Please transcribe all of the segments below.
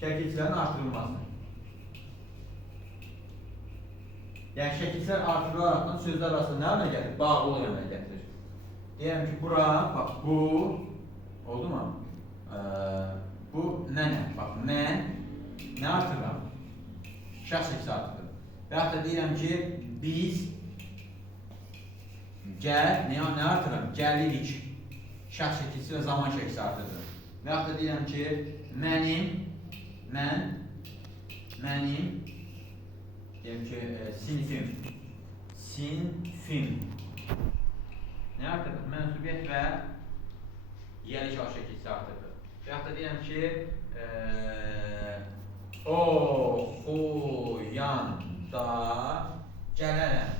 Şəkilçilərin artırılması. Yəni şəkilçilər artırılaraq sözlər arasında nə əmələ gətirir? Bağlılıq əmələ gətirir. Deyirəm ki, bura, bax, bu, oldu mu? Bu nənə, bax, mən nə artırıram? Şəxs şəkilsi artırır. Və yaxud da deyirəm ki, biz nə artırıram? Gəlirik. Şəxs şəkilsi və zaman şəkilsi artırır. Və yaxud da deyirəm ki, mənim, deyirəm ki, sinfim. Nə artırır? Mənsubiyyət və yeni şəxs şəkilsi artırır. Və yaxud da deyirəm ki, oxuyanda gələrəm.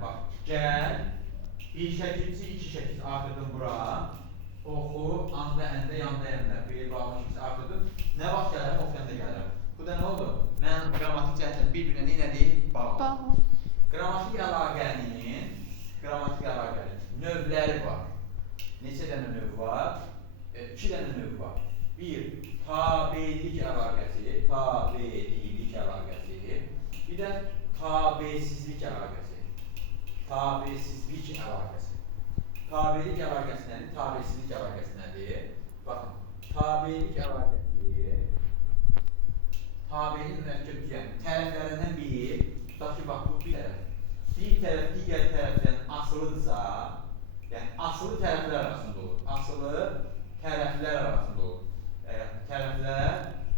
Bax, gəl. Bir şəkilsi, iki şəkilsi artırdım bura. Oxu, anda, əndə, yanda, əndə. Bir bağlı şəkilsi artırdım. Nə vaxt gəlirəm, oxuyanda gəlirəm. Bu da nə oldu? Mən qrammatik cəhətdən bir-birinə nədir? Bağlı. Qrammatik əlaqənin növləri var. Neçə dənə növ var? 2 dənə növ var. Bir, tabelik əlaqəsi. Bir də tabesizlik əlaqəsi. Tabelik əlaqəsi nədir? Tabesizlik əlaqəsi nədir? Baxın, tabelik əlaqəsi tabenin mürəkkəb tərəflərindən biri, tutaq ki, bax, bu bir tərəf. Bir tərəf digər tərəfdən asılıdırsa, yəni asılı tərəflər arasında olur. Tərəflər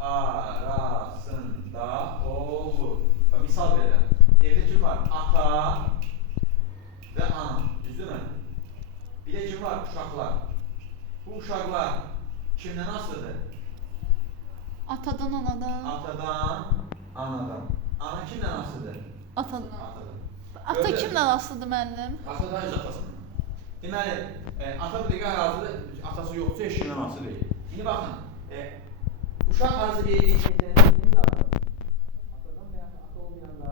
arasında olur. Misal verirəm. Evdə kim var? Ata və ana. Düzdürmü? Bir də kim var? Uşaqlar. Bu uşaqlar kimdən asılıdır? Atadan, anadan. Ana kimdən asılıdır? Atadan. Ata kimdən asılıdır müəllim? Atadan öz atasından. Deməli, ata bir dəqiqə hazırdır, atası yoxdursa eşindən asılı deyil. İndi baxın, uşaq arası deyilik, atadan və ya ata olmayanda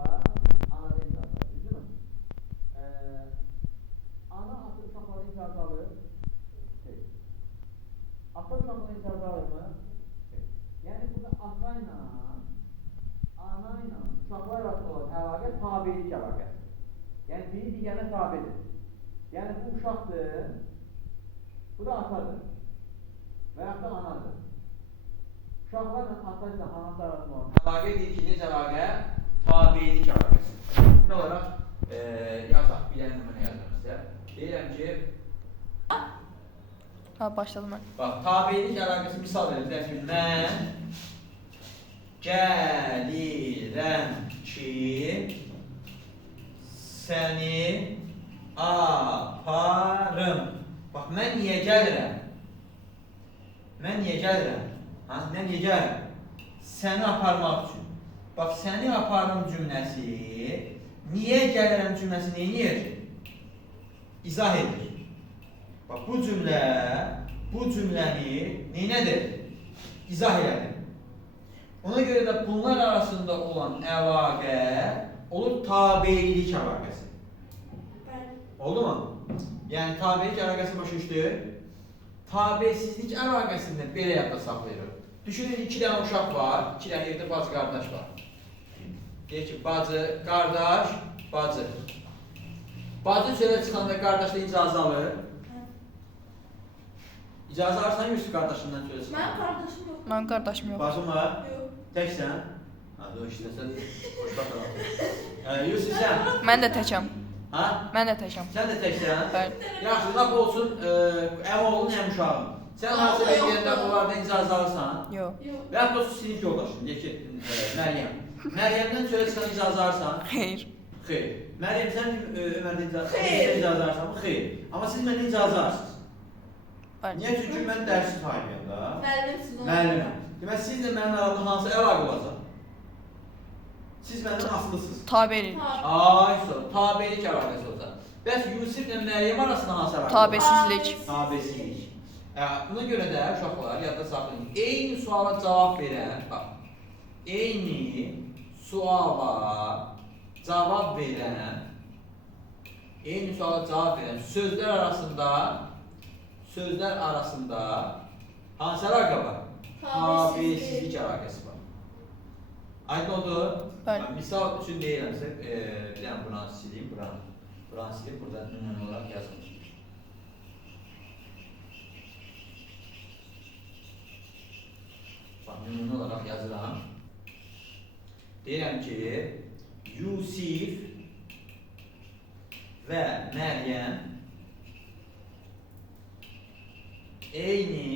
anadan imzalar, düzdürmü? Ana ata uşaqları imzası alır. Ata uşaqları imzası alır mı? Yəni burada ata ilə, ana ilə uşaqlar arasında olan əlaqə tabelik əlaqəsi. Yəni biri digərinə tabedir. Yəni bu uşaqdır, bu da atadır və yaxud da anadır. Uşaqlarla ata ilə anası arasında olan əlaqə dedik ki, necə əlaqə? Tabelik əlaqəsi. Ne olaraq yazaq, bilən nümunə yazıram sizə. Deyirəm ki, başladım mən. bax, tabelik əlaqəsi misal verir. Deyirəm ki, mən gəlirəm ki, səni aparım. Bax, mən niyə gəlirəm? Nə niyə gəlirəm? Səni aparmaq üçün. Bax, səni aparım cümləsi, niyə gəlirəm cümləsi neyinir? İzah edir. Bax, bu cümləni neynədir? İzah edir. Ona görə də bunlar arasında olan əlaqə olur tabelik əlaqəsi. Oldu mu? Yəni tabelik əlaqəsi başa düşdü. Tabesizlik əlaqəsində belə yadda saxlayırıq. Düşünün, 2 dənə uşaq var, 2 dənə evdə bacı qardaş var. Deyək ki, bacı, qardaş, bacı. Bacı çölə çıxanda qardaşla icazə alır. İcazə alırsan, Yusuf qardaşından çölə çıxanda? Mənim qardaşım yox. Bacım var? Təksən? Hadi o işləsən, xoşbaxt adam. Yusuf sən? Mən də təkəm. Ha? Mən də təkəm. Sən də təksən? Bəli. Yaxşı, laf olsun, həm oğlun, həm uşağın. Sən hansı bir yerdə bunlardan icazə alırsan? Yox. Və yaxud da sinif yoldaşın, deyək ki, Məryəm. Məryəmdən çölə çıxan icazə alırsan? Xeyr. Xeyr. Məryəm, sən Ömərdən icazə alırsan mı? Xeyr. Amma siz məndən icazə alırsınız. Niyə? Çünki mən dərsi sahibiyəm da. Müəlliməm. Deməli, sizlə mənim aramda hansı əlaqə olacaq? Siz məndən asılısınız. Tabelik. Tabelik əlaqəsi olacaq. Bəs Yusif ilə Məryəm arasında hansı əlaqə? Tabesizlik. Tabesizlik. Buna görə də uşaqlar yadda saxlayın. Eyni suala cavab verən, bax, eyni suala cavab verən sözlər arasında hansı əlaqə var? Tabiəsizlik əlaqəsi var. Aydın oldu? Bəli. Misal üçün deyirəmsə, bir dənə buranı sileyim, buranı silib, burada nümunə olaraq yazılır. Bax, nümunə olaraq yazıram. Deyirəm ki, Yusif və Məryəm eyni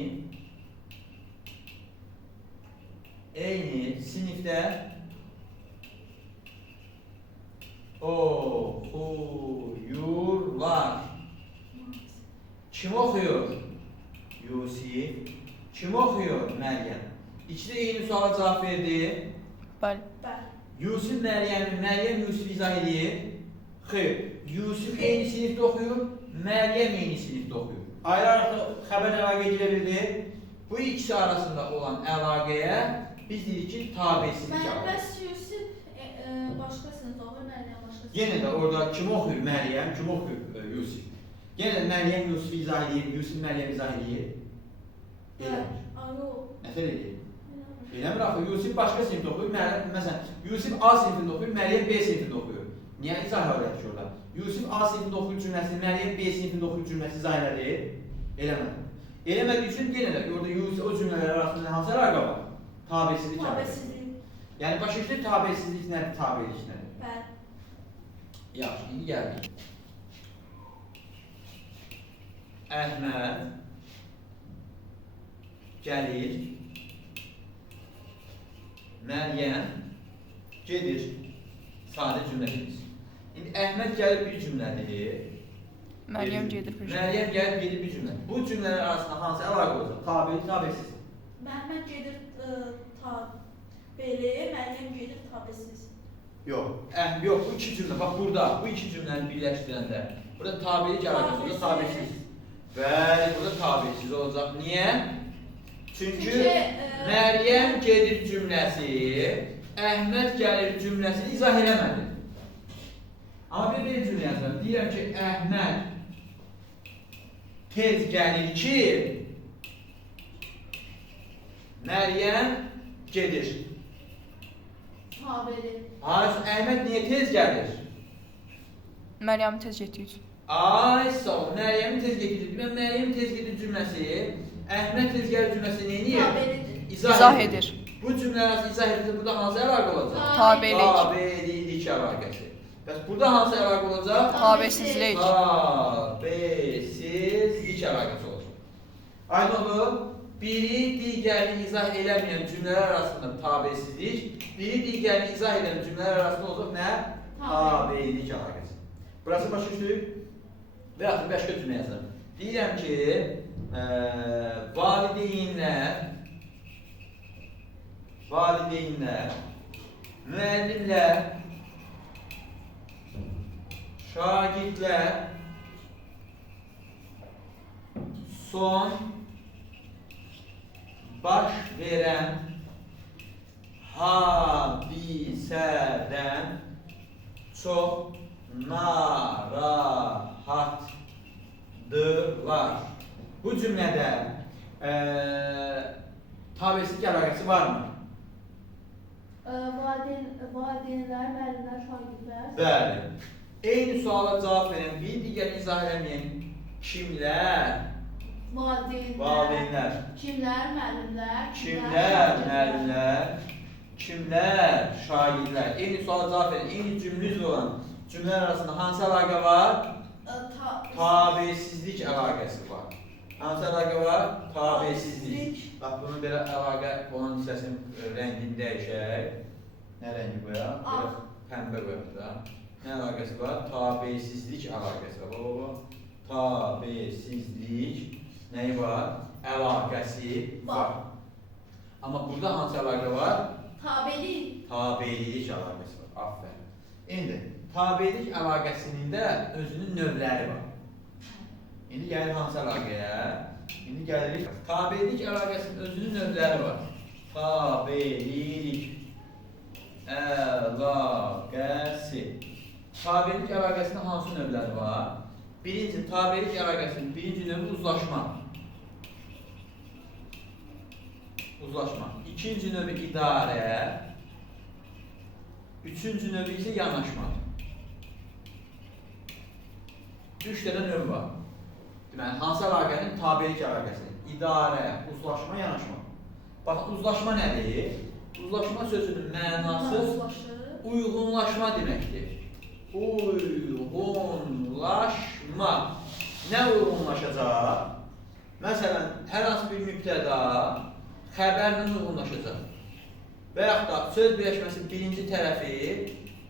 sinifdə oxuyurlar. Kim oxuyur? Yusif. Kim oxuyur? Məryəm. İkisi də eyni suala cavab verdi. Bəli. Yusif Məryəm Yusif izah edir. Xeyr, Yusif eyni sinifdə oxuyur, Məryəm eyni sinifdə oxuyur. Ayrı-ayrı xəbər əlaqə edilə bildi. Bu ikisi arasında olan əlaqəyə biz deyirik ki, tabiəsizlik əlaqəsi. Bəs Yusif başqa sinifdə oxuyur, Məryəm başqa sinifdə. Yenə də orada kim oxuyur? Məryəm, kim oxuyur? Yusuf. Yenə də Məryəm Yusuf izah edir, Yusuf Məryəm izah edir. Eləmir. Nəfər edir? Eləmir axı, Yusuf başqa sinifdə oxuyur, məsələn, Yusuf A sinifində oxuyur, Məryəm B sinifində oxuyur. Niyə izah elədik ki orada? Yusuf A sinifində oxuyur cümləsini, Məryəm B sinifində oxuyur cümləsi izah elədi. Eləmədi. Eləmədiyi üçün yenə də orada Yusuf o cümlələr arasında hansı əlaqə var? Tabiəsizlik əlaqəsi. Yəni başa düşdük tabiəsizlik nədir, tabiilik nədir? Bəli. Yaxşı, indi gəldik. Əhməd gəlir, Məryəm gedir. Sadə cümlədir. İndi Əhməd gəlib bir cümlədir. Məryəm gedir bir cümlə. Məryəm gəlib gedir bir cümlə. Bu cümlələr arasında hansı əlaqə olacaq? Tabiilik, tabiisiz. Məhməd gedir tabeli, Məryəm gedir tabesiz. Yox, yox, bu iki cümlə, bax burada, bu iki cümləni birləşdirəndə burada tabiilik əlaqəsi olacaq, tabiisiz. Bəli, burada tabiisiz olacaq. Niyə? Çünki Məryəm gedir cümləsi, Əhməd gəlir cümləsini izah eləmədi. Amma bir cümlə yazıram. Deyirəm ki, Əhməd tez gəlir ki, Məryəm gedir. Tabeli. Əhməd niyə tez gəlir? Məryəm tez getdik. Ay, sağ ol. Məryəmin tez gedir. Mən Məryəmin tez gedir cümləsi, Əhməd tez gəlir cümləsi neyini? Tabelidir. İzah edir. Bu cümlə arası izah edirsə, burada hansı əlaqə olacaq? Tabiilik. Tabiilik əlaqəsi. Bəs burada hansı əlaqə olacaq? Tabiəsizlik. Tabiəsizlik əlaqəsi olacaq. Aydın oldu? Biri digərini izah eləməyən cümlələr arasında tabiəsizlik, biri digərini izah edən cümlələr arasında olacaq nə? Tabiilik əlaqəsi. Burası başa düşdük? Və yaxud başqa cümlə yazalım. Deyirəm ki, valideynlər, müəllimlər, şagirdlər son baş verən hadisədən çox narahatdırlar. Bu cümlədə tabiəsizlik əlaqəsi varmı? Valideynlər, müəllimlər, şagirdlər. Bəli. Eyni suala cavab verən, bir digərini izah eləməyən kimlər? Valideynlər. Kimlər? Müəllimlər. Kimlər? Müəllimlər. Kimlər? Şagirdlər. Eyni suala cavab verən, eyni cümlə üzrə olan cümlələr arasında hansı əlaqə var? Tabiəsizlik əlaqəsi var. Hansı əlaqə var? Tabiəsizlik. Bax, bunun belə əlaqə olan hissəsinin rəngini dəyişək. Nə rəngi qoyaq? Biraz pəmbə qoyaq da. Nə əlaqəsi var? Tabiəsizlik əlaqəsi var. Tabiəsizlik nəyi var? Əlaqəsi var. Amma burada hansı əlaqə var? Tabelik. Tabiilik əlaqəsi var. Aferin. İndi tabiilik əlaqəsinin də özünün növləri var. İndi gəlir hansı əlaqəyə? İndi gəlirik. Tabiilik əlaqəsinin özünün növləri var. Tabiilik əlaqəsi. Tabiilik əlaqəsinin hansı növləri var? Birinci, tabiilik əlaqəsinin birinci növü uzlaşma. Uzlaşma. İkinci növü idarə. Üçüncü növü isə yanaşma. 3 dənə növ var. Deməli, hansı əlaqənin tabiilik əlaqəsi? İdarə, uzlaşma, yanaşma. Bax, uzlaşma nədir? Uzlaşma sözünün mənası uyğunlaşma deməkdir. Uyğunlaşma. Nə uyğunlaşacaq? Məsələn, hər hansı bir mübtəda xəbərlə uyğunlaşacaq. Və yaxud da söz birləşməsi birinci tərəfi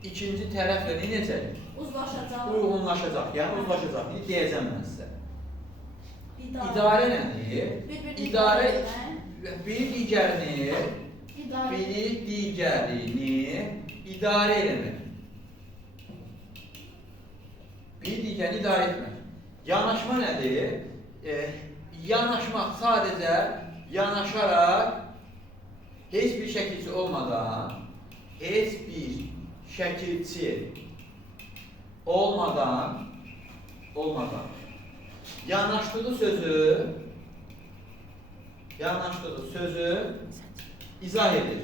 ikinci tərəflə necə? Uzlaşacaq. Uyğunlaşacaq. Yəni uzlaşacaq. Deyəcəm mən sizə. İdarə nədir? İdarə biri digərini idarə eləmək. Biri digərini idarə etmək. Yanaşma nədir? Yanaşmaq sadəcə yanaşaraq heç bir şəkilçi olmadan yanaşdığı sözü izah edir.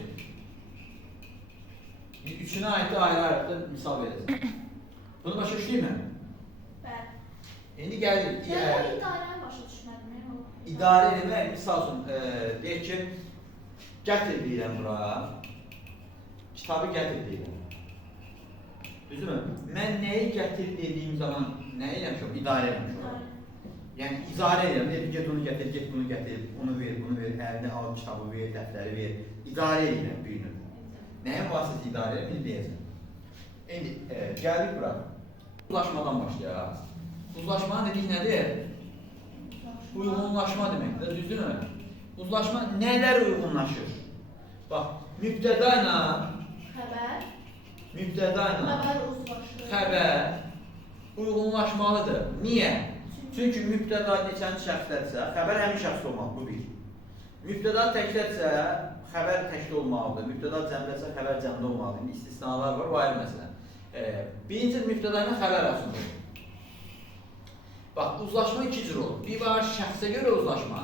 Üçünə aid ayrı-ayrı misal verəcəm. Bunu başa düşdün mü? Bəli. İndi gəlir. İdarəni başa düşmədim. İdarə etmək, misal üçün, deyək ki, gətir deyirəm bura, kitabı gətir deyirəm. Düzdürmü? Mən nəyi gətir dediyim zaman nəyi eləmişəm? İdarə eləmişəm. Yəni, izarə edirəm, deyir, get onu gətir, get bunu gətir, onu ver, əlini al, kitabı ver, dəftəri ver. İdarə edirəm bir növ. Nəyə vasitə idarə edirəm, indi deyəcəm. İndi, gəldik bura. Uzlaşmadan başlayaq. Uzlaşmanın dedik nədir? Uyğunlaşma deməkdir, düzdürmü? Uzlaşma nələr uyğunlaşır? Bax, mübtəda ilə xəbər uyğunlaşmalıdır. Niyə? Çünki mübtəda neçənci şəxslərsə, xəbər həmin şəxs olmalı, bu bir. Mübtəda təklərsə, xəbər təkdə olmalıdır. Mübtəda cəmdəsə, xəbər cəmdə olmalıdır. İstisnalar var, o ayrı məsələ. Birinci mübtəda ilə xəbər arasında. Bax, uzlaşma iki cür olur. Bir var şəxsə görə uzlaşma.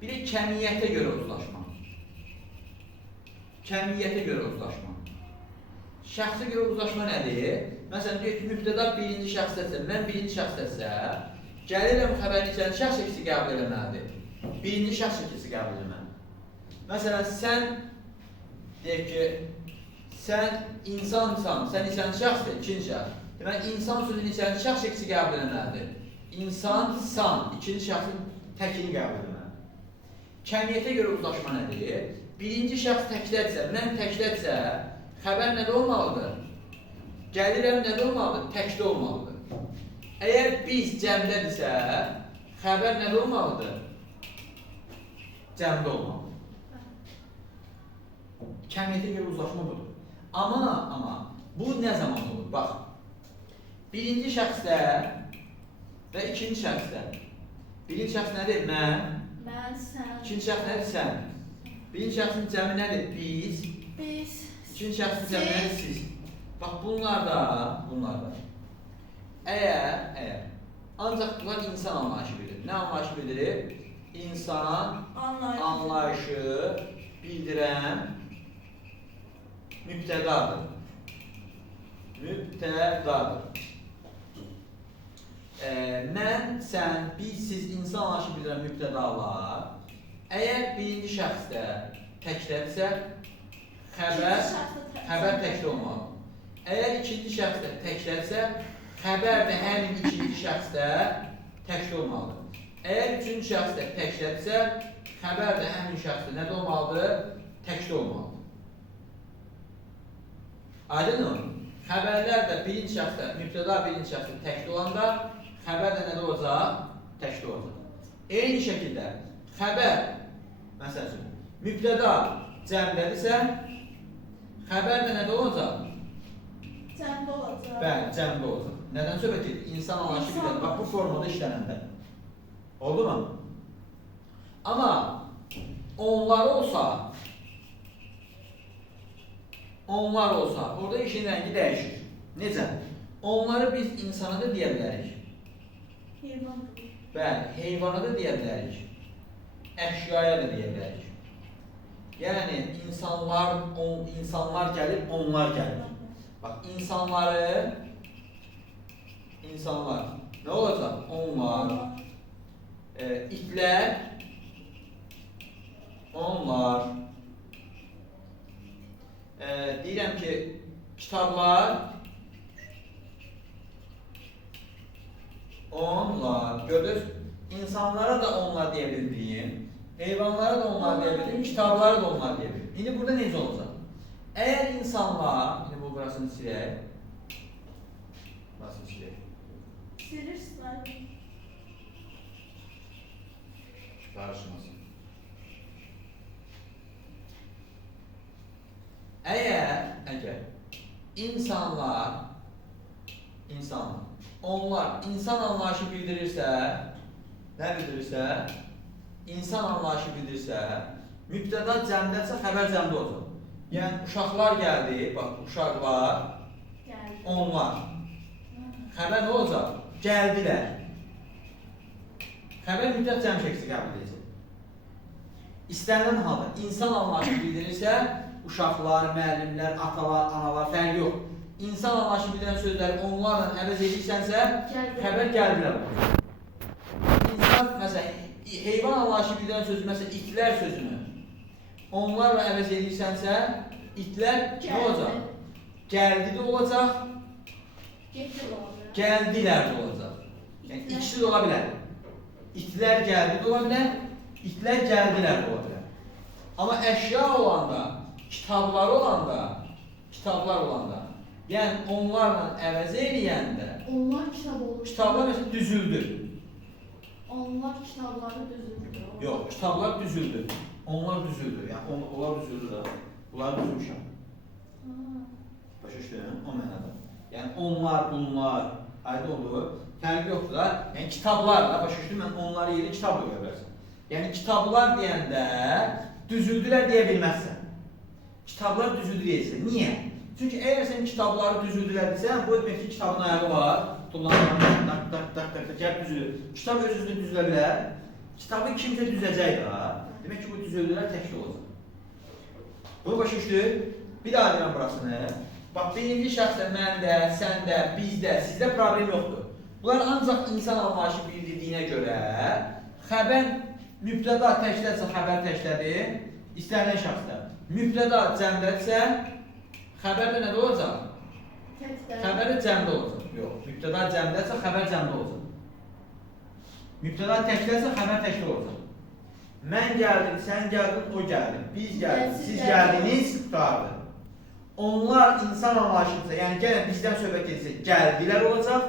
Bir də kəmiyyətə görə uzlaşma. Şəxsə görə uzlaşma nədir? Məsələn, deyək ki, mübtəda birinci şəxsdəsə, mən birinci şəxsdəsə, gəlirəm xəbərin içərisində şəxs şəkisi qəbul eləməlidir. Birinci şəxs şəkisi qəbul eləməlidir. Məsələn, sən, deyək ki, sən insansan, sən şəxsdir, ikinci şəxs. Deməli, insan sözünün içərisində şəxs şəkisi qəbul eləməlidir. İnsansan, ikinci şəxsin təkini qəbul eləməlidir. Kəmiyyətə görə uzlaşma nədir? Birinci şəxs təklədirsə, mən təklədirsə, xəbər nədə olmalıdır? Gəlirəm nədə olmalıdır? Təkdə olmalıdır. Əgər biz cəmdədirsə, xəbər nədə olmalıdır? Cəmdə olmalıdır. Kəmiyyətə görə uzlaşma budur. Amma bu nə zaman olur? Bax, birinci şəxsdə və ikinci şəxsdə. Birinci şəxs nədir? Mən. Sən. İkinci şəxs nədir? Sən. Birinci şəxsin cəmi nədir? Biz. İkinci şəxsin cəmi nədir? Siz. Bax, bunlar da. Əgər, ancaq bunlar insan anlayışı bildirir. Nə anlayışı bildirir? İnsan anlayışı bildirən mübtədadır. Mən, sən, biz, siz insan anlayışı bildirən mübtədalar əgər birinci şəxsdə təklədirsə, xəbər təkdə olmalıdır. Əgər ikinci şəxsdə təklədirsə, xəbər də həmin ikinci şəxsdə təkdə olmalıdır. Əgər üçüncü şəxsdə təklədirsə, xəbər də həmin şəxsdə nədə olmalıdır? Təkdə olmalıdır. Aydınmı? Xəbərlər də birinci şəxsdə, mübtəda birinci şəxsdə təkdə olanda, xəbər də nədə olacaq? Təkdə olacaq. Eyni şəkildə, xəbər, məsəl üçün, mübtəda cəmdədirsə, xəbər də nədə olacaq? Cəmdə olacaq. Bəli, cəmdə olacaq. Nədən söhbət edir? İnsan anlayışı bilir. Bax, bu formada işlənəndə. Oldu mu? Amma onlar olsa, orada işin rəngi dəyişir. Necə? Onları biz insana da deyə bilərik. Heyvan. Bəli, heyvana da deyə bilərik. əşyaya da deyə bilərik. Yəni insanlar gəlib, onlar gəlir. Bax, insanlar nə olacaq? Onlar, itlər, onlar, deyirəm ki, kitablar, onlar, gördünüz, insanlara da onlar deyə bildiyim, heyvanlara da onlar deyə bildiyim, kitablara da onlar deyə bildiyim. İndi burada necə olacaq? Əgər insanlar, indi bu burasını silək, burasını silək. Silirsən. Qarışmasın. Əgər insanlar, onlar insan anlayışı bildirirsə, nə bildirirsə, insan anlayışı bildirirsə, mübtəda cəmdədirsə, xəbər cəmdə olacaq. Yəni, uşaqlar gəldi, bax, uşaqlar, onlar. Xəbər nə olacaq? Gəldilər. Xəbər müddət cəm şəklisi qəbul edəcək. İstənilən halda insan anlayışı bildirirsə, uşaqlar, müəllimlər, atalar, analar, fərq yox. İnsan anlayışı bildirən sözləri onlarla əvəz edirsənsə, xəbər gəldilər olur. İnsan, məsələn, heyvan anlayışı bildirən sözü, məsələn, itlər sözünü onlarla əvəz edirsənsə, itlər nə olacaq? Gəldi də olacaq, gəldilər də olacaq. Yəni, ikisi də ola bilər. İtlər gəldi də ola bilər, itlər gəldilər də ola bilər. Amma əşya olanda, kitablar olanda, yəni onlarla əvəz eləyəndə, Onlar kitab olur. kitablar məsələn düzüldür. Onlar kitabları düzüldür. Yox, kitablar düzüldür. Onlar düzüldür. Yəni onlar düzüldür da. Bunlar düzülmüşəm. Başa düşdün? O mənada. Yəni onlar, bunlar, aydın olur. Fərqi yoxdur da. Yəni kitablarla, başa düşdün, mən onları yeri kitabla görə bilərsən. Yəni kitablar deyəndə düzüldülər deyə bilməzsən. Kitablar düzüldü deyəcəksən. Niyə? Çünki əgər sən kitabları düzüldülər desən, bu demək ki, kitabın ayağı var, tullanmadan, tak, gəlb düzülür. Kitab öz-özünü düzülə bilər. Kitabı kimsə düzəcək da, demək ki, bu düzüldülər təkli olacaq. Bunu başa düşdük. Bir daha deyirəm burasını. Bax, birinci şəxsdə məndə, səndə, bizdə, sizdə problem yoxdur. Bunlar ancaq insan anlayışı bildirdiyinə görə xəbər mübtəda təklədirsə, xəbər təklədir, istənilən şəxsdə. Mübtəda cəmdədirsə, xəbər də nədə olacaq? Xəbər də cəmdə olacaq. Yox, mübtəda cəmdədirsə, xəbər cəmdə olacaq. Mübtəda təklədirsə, xəbər təklə olacaq. Mən gəldim, sən gəldin, o gəldi. Biz gəldik, siz gəldiniz, qutardı. Onlar insan anlayışıdırsa, yəni gələn bizdən söhbət edirsə, gəldilər olacaq.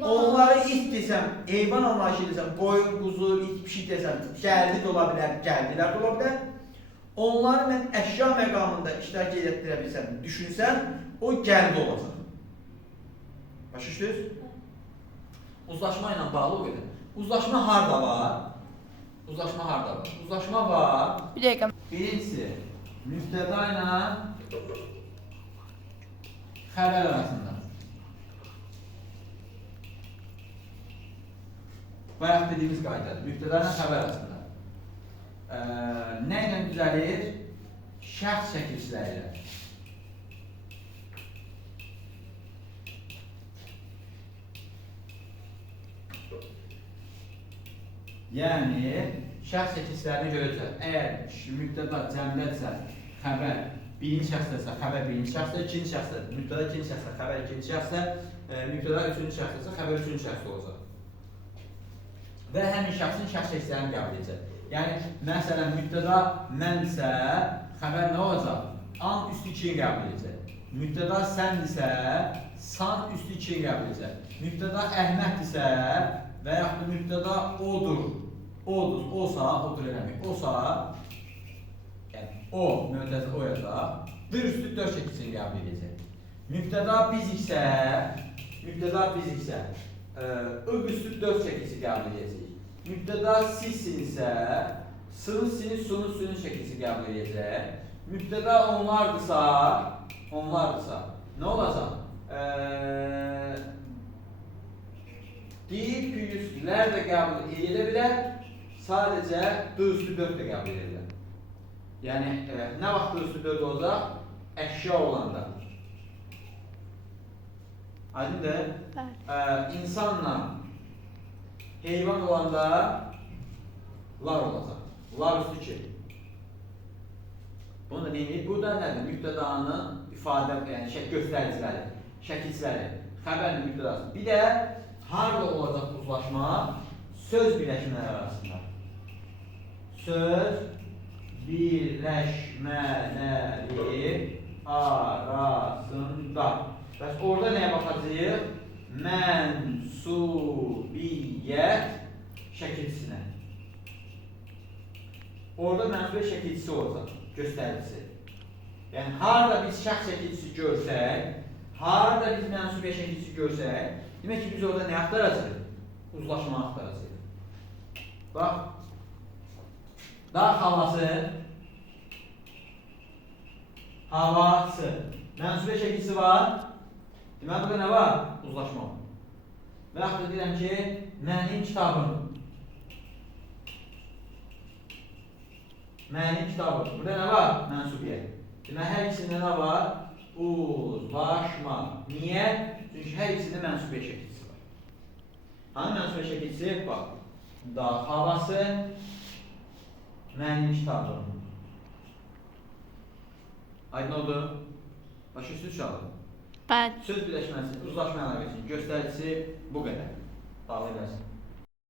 Onları it desəm, heyvan anlayışı desəm, qoyun, quzu, it, pişik desəm, gəldi də ola bilər, gəldilər də ola bilər. Onları mən əşya məqamında iştirak etdirə bilsəm, düşünsəm, o gəldi olacaq. Başa düşdünüz? Uzlaşma ilə bağlı o qədər. Uzlaşma harda var? Uzlaşma var. Bir dəqiqə. Birincisi, mübtəda ilə xəbər arasında. Bayaq dediyimiz qaydadır. Mübtəda ilə xəbər arasında. Nə ilə düzəlir? Şəxs çəkilişləri ilə. Yəni, şəxs çəkilişlərini görəcək. Əgər mübtəda cəmdədirsə, xəbər birinci şəxsdəsə, xəbər birinci şəxsdə, ikinci şəxsdə, mübtəda ikinci şəxsdə, xəbər ikinci şəxsdə, mübtəda üçüncü şəxsdəsə, xəbər üçüncü şəxsdə olacaq. Və həmin şəxsin şəxs çəkilişlərini qəbul edəcək. Yəni, məsələn, mübtəda məndirsə, xəbər nə olacaq? An üstü 2-yi qəbul edəcək. Mübtəda səndirsə, san üstü 2-yi qəbul edəcək. Mübtəda Əhməddirsə və yaxud da mübtəda odur, odur eləmək, osa, yəni o, mübtəda o yazacaq, bir üstü 4 çəkilişini qəbul edəcək. Mübtəda biz isə, ı üstü 4 çəkilişi qəbul edəcək. Mübtəda sizsin isə, sının, sinin, sunun, sünün çəkilişi qəbul edəcək. Mübtəda onlardırsa, nə olacaq? Deyil, püyüzlər də qəbul edilə bilər, sadəcə D üstü 4 də qəbul edirlər. Yəni, nə vaxt D üstü 4 olacaq? Əşya olanda. Aydındır? Bəli. İnsanla heyvan olanda lar olacaq. Lar üstü 2. Bunu da neyini? Bu da nədir? Mübtədanın ifadə, yəni göstəriciləri, şəkilçiləri, xəbərin mübtədası. Bir də harada olacaq uzlaşma? Söz birləşmələri arasında. Söz birləşmələri arasında. Bəs orada nəyə baxacağıq? Mənsubiyyət şəkilçisinə. Orada mənsubiyyət şəkilçisi olacaq, göstəricisi. Yəni, harada biz şəxs şəkilçisi görsək, harada biz mənsubiyyət şəkilçisi görsək, demək ki, biz orada nə axtaracaq? Uzlaşma axtaracaq. Bax, dağ havası, havası. Mənsubiyyət şəkilçisi var. Deməli, burada nə var? Uzlaşma var. Və yaxud da deyirəm ki, mənim kitabım. Mənim kitabım. Burada nə var? Mənsubiyyət. Deməli, hər ikisində nə var? Uzlaşma. Niyə? Çünki hər ikisində mənsubiyyət şəkilçisi var. Hanı mənsubiyyət şəkilçisi? Bax, dağ havası, mənim kitabım. Aydın oldu? Başa üstü çalır. Bəli. Söz birləşməsi, uzlaşma əlaqəsinin göstəricisi bu qədər. Davam edərsin.